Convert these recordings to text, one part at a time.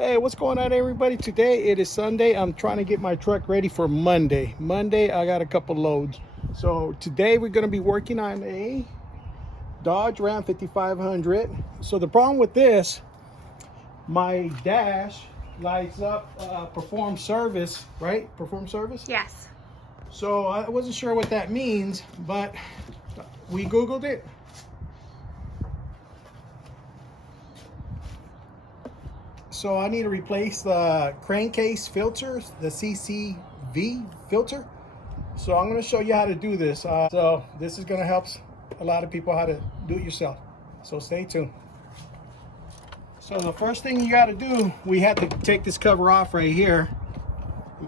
Hey, what's going on, everybody? Today it is Sunday. I'm trying to get my truck ready for Monday. I got a couple loads. So today we're going to be working on a Dodge Ram 5500. So the problem with this, my dash lights up perform service, right? Perform service? Yes. So I wasn't sure what that means, but we Googled it. So I need to replace the crankcase filter, the CCV filter. So I'm going to show you how to do this. So this is going to help a lot of people how to do it yourself. So stay tuned. So the first thing you got to do, we have to take this cover off right here.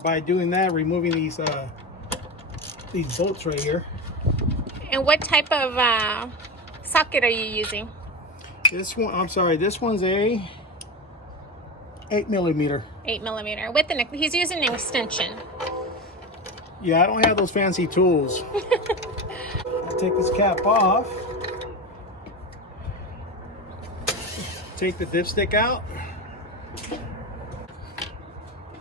By doing that, removing these bolts right here. And what type of socket are you using? This one, I'm sorry, this one's a 8mm. 8mm with he's using an extension. Yeah, I don't have those fancy tools. I'll take this cap off. Take the dipstick out.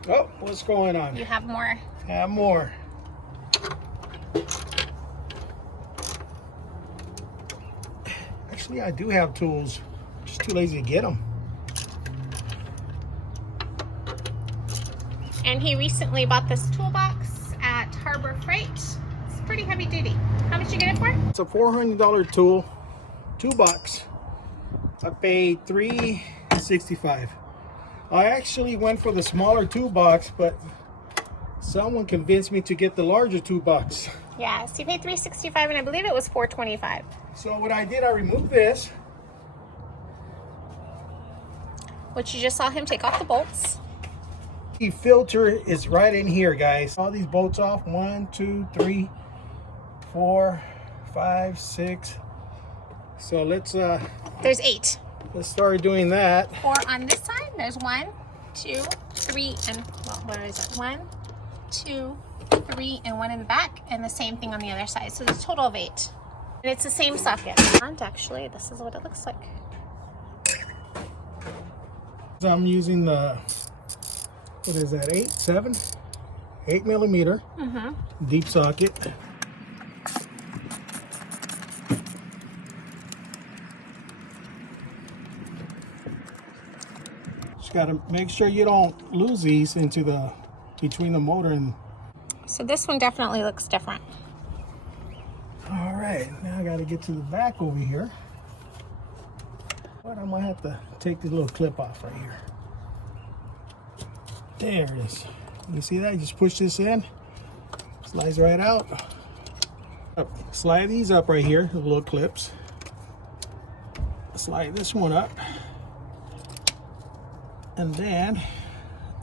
Oh, what's going on? You have more. Have more. Actually, I do have tools. I'm just too lazy to get them. And he recently bought this toolbox at Harbor Freight. It's pretty heavy duty. How much you get it for? It's a $400 toolbox. I paid $365. I actually went for the smaller toolbox, but someone convinced me to get the larger toolbox. Yeah, so you paid $365 and I believe it was $425. So what I did, I removed this. Which you just saw him take off the bolts. The filter is right in here, guys. All these bolts off. 1, 2, 3, 4, 5, 6. So let's there's 8. let's start doing that. 4 on this side. There's 1, 2, 3, and well, what is it? 1, 2, 3, and 1 in the back, and the same thing on the other side. So there's a total of 8. And it's the same socket. And actually, this is what it looks like. So I'm using the, what is that, 8mm deep socket. Just got to make sure you don't lose these into the between the motor and. So this one definitely looks different. All right, now I got to get to the back over here. But I might have to take this little clip off right here. There it is. You see that? You just push this in, slides right out. Slide these up right here, the little clips. Slide this one up. And then,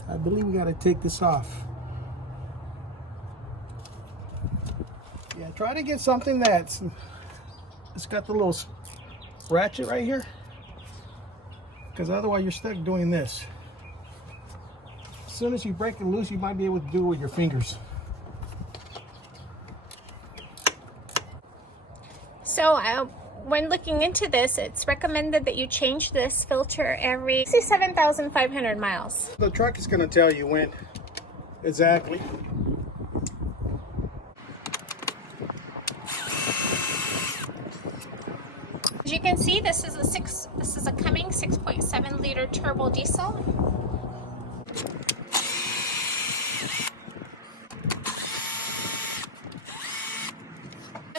I believe we got to take this off. Yeah, try to get something it's got the little ratchet right here. Because otherwise you're stuck doing this. As soon as you break it loose, you might be able to do it with your fingers. So when looking into this, it's recommended that you change this filter every 67,500 miles. The truck is going to tell you when exactly. As you can see, this is a Cummins 6.7 liter turbo diesel.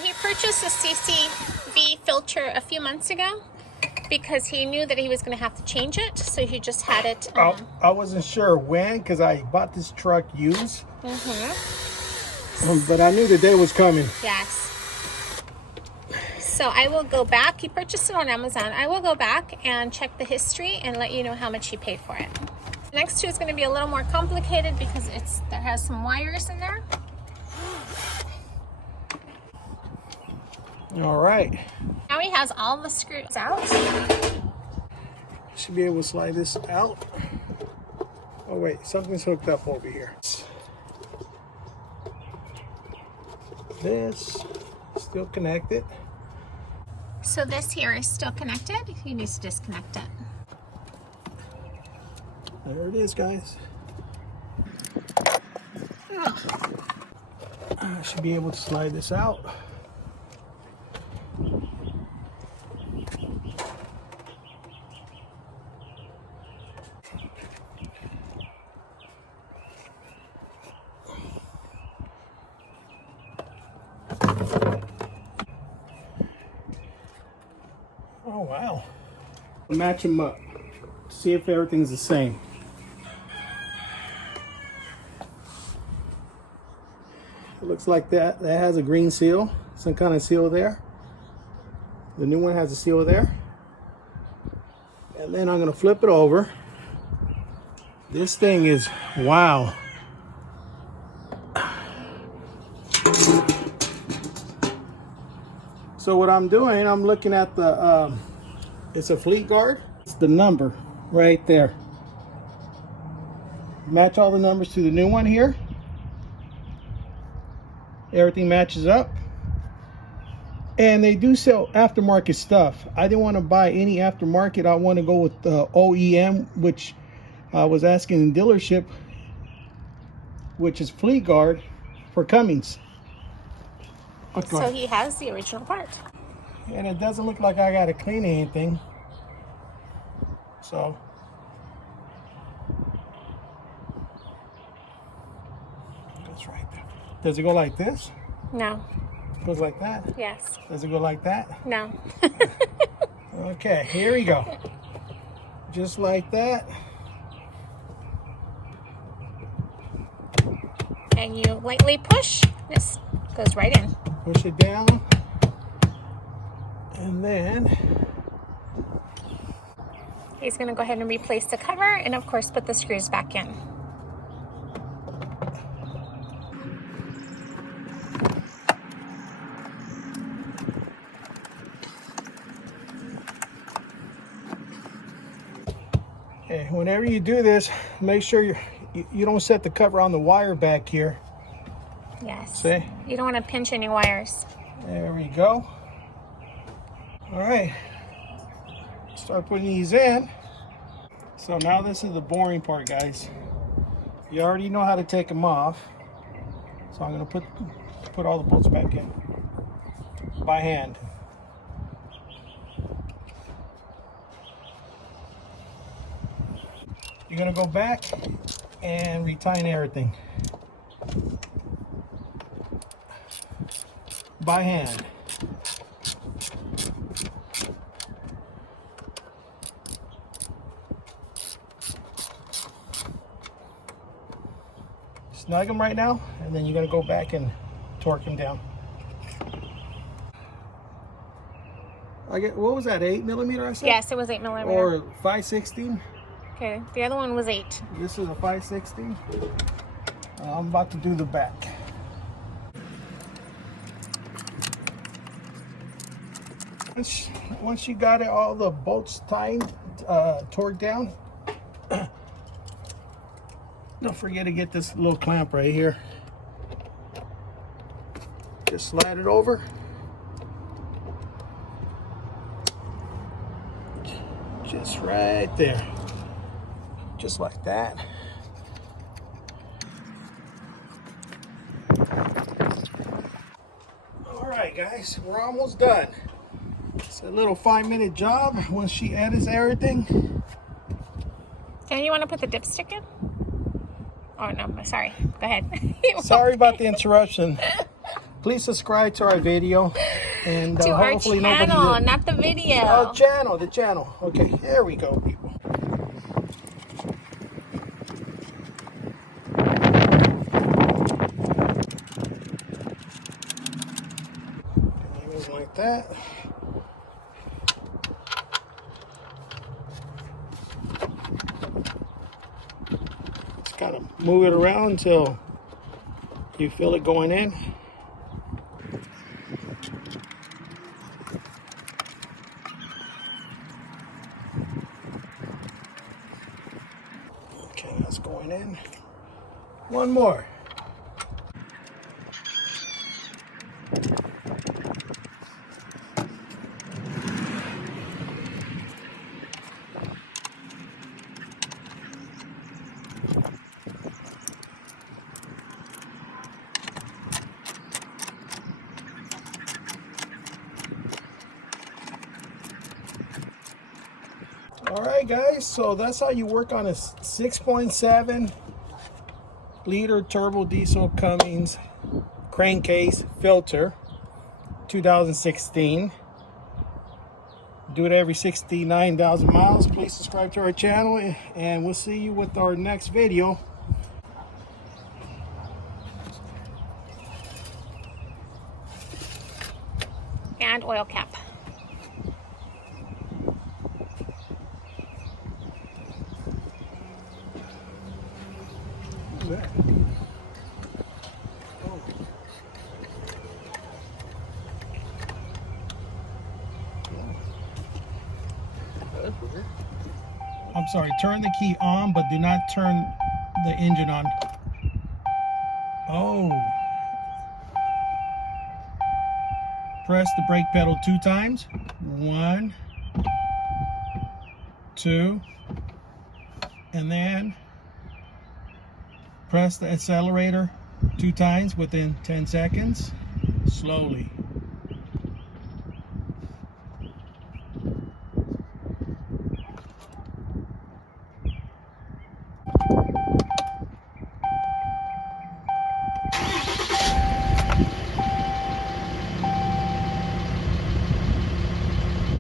He purchased a CCV filter a few months ago because he knew that he was going to have to change it, so he just had it. I wasn't sure when because I bought this truck used, but I knew the day was coming. Yes. So I will go back. He purchased it on Amazon. I will go back and check the history and let you know how much he paid for it. The next two is going to be a little more complicated because there has some wires in there. All right. Now he has all the screws out. Should be able to slide this out. Oh wait, something's hooked up over here. This still connected. So this here is still connected. You need to disconnect it. There it is, guys. I should be able to slide this out. Oh, wow. Match them up. See if everything's the same. It looks like that has a green seal, some kind of seal there. The new one has a seal there. And then I'm going to flip it over. This thing is, wow. So what I'm doing, I'm looking at the, it's a fleet guard. It's the number right there. Match all the numbers to the new one here. Everything matches up. And they do sell aftermarket stuff. I didn't want to buy any aftermarket. I want to go with OEM, which I was asking in dealership, which is Fleet Guard for Cummins. Okay. So he has the original part. And it doesn't look like I got to clean anything. So that's right there. Does it go like this? No. It goes like that? Yes. Does it go like that? No. Okay, here we go. Just like that. And you lightly push. This goes right in. Push it down. And then He's going to go ahead and replace the cover and, of course, put the screws back in. okay, whenever you do this, make sure you don't set the cover on the wire back here. Yes. See? You don't want to pinch any wires. There we go. All right. Start putting these in. So now this is the boring part, guys. You already know how to take them off. So I'm going to put all the bolts back in by hand. You're going to go back and retighten everything by hand. Snug them right now, and then you're going to go back and torque them down. What was that, 8mm I said? Yes, it was 8mm. Or 5/16? Okay, the other one was 8. This is a 5/16. I'm about to do the back. Once you got it, all the bolts tied, torqued down, don't forget to get this little clamp right here. Just slide it over. Just right there. Just like that. All right, guys, we're almost done. It's a little 5-minute job once she edits everything. And you want to put the dipstick in? Oh, no, sorry. Go ahead. Sorry about the interruption. Please subscribe to our video. And to our hopefully channel, not the video. Oh, the channel. Okay, here we go, people. Like that. Just gotta move it around until you feel it going in. Okay, that's going in. One more. right, guys, so that's how you work on a 6.7 liter turbo diesel Cummins crankcase filter 2016. Do it every 69,000 miles. Please subscribe to our channel, and we'll see you with our next video. And oil cap. What's that? Oh. I'm sorry, turn the key on, but do not turn the engine on. Oh. Press the brake pedal 2 times. 1, 2, and then press the accelerator 2 times within 10 seconds. Slowly.